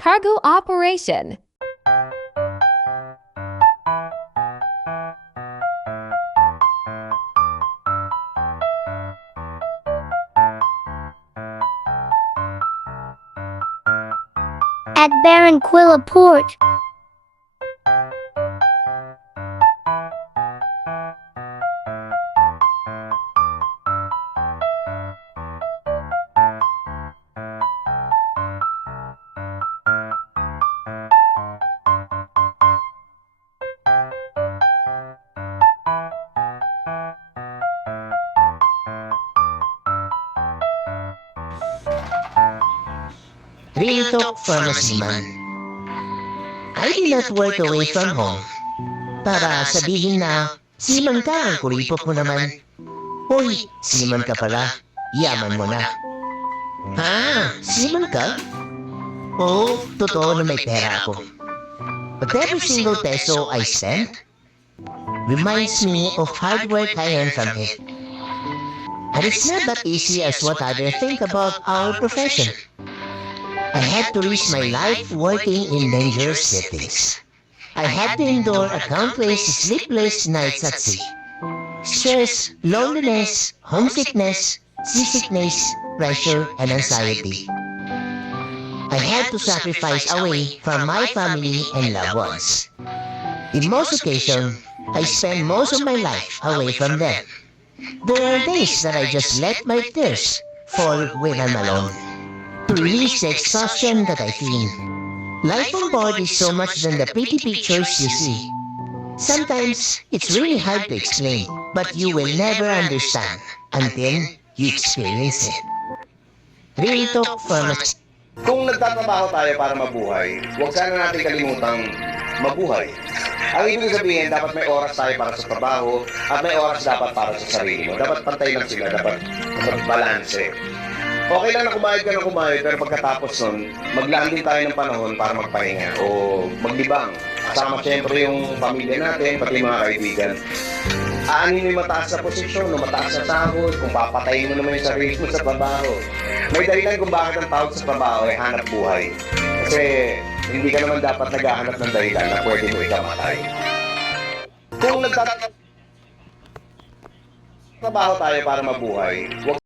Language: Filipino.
Cargo operation. At Barranquilla Port. Real talk from a seaman. I did not work away from home. Para sabihin na, seaman ka ang kuripot mo naman. Hoy, seaman ka pala. Yaman mo na. Ha? Seaman ka? Oo, totoo na may pera ako. But every single peso I spend reminds me of hard work I earned from it. And it's not that easy as what others think about our profession. I had to risk my life working in dangerous settings. I had to endure countless sleepless nights at sea. Stress, loneliness, homesickness, seasickness, pressure, and anxiety. I had to sacrifice away from my family and loved ones. In most occasions, I spend most of my life away from them. There are days that I just let my tears fall when I'm alone, to release the exhaustion that I feel. Life on board is so much than the pretty pictures you see. Sometimes, it's really hard to explain, but you will never understand until you experience it. Real talk from a... Kung nagtatrabaho tayo para mabuhay, huwag sana natin kalimutang mabuhay. Ang ibig sabihin, dapat may oras tayo para sa trabaho at may oras dapat para sa sarili mo. Dapat pantay lang sila, dapat balance. Okay lang na kumayod ka ng kumayod, pero pagkatapos nun, maglaan din tayo ng panahon para magpahinga o maglibang. Kasama siyempre yung pamilya natin, pati mga kaibigan. Aanin yung mataas sa posisyon, no, mataas sa sahod, kung papatayin mo naman yung sarili mo sa trabaho. May dahilan kung bakit ang tawag sa trabaho ay hanap buhay. Kasi hindi ka naman dapat naghahanap ng dahilan na pwede mo ikamatay. Kung nagtatrabaho tayo para mabuhay, huwag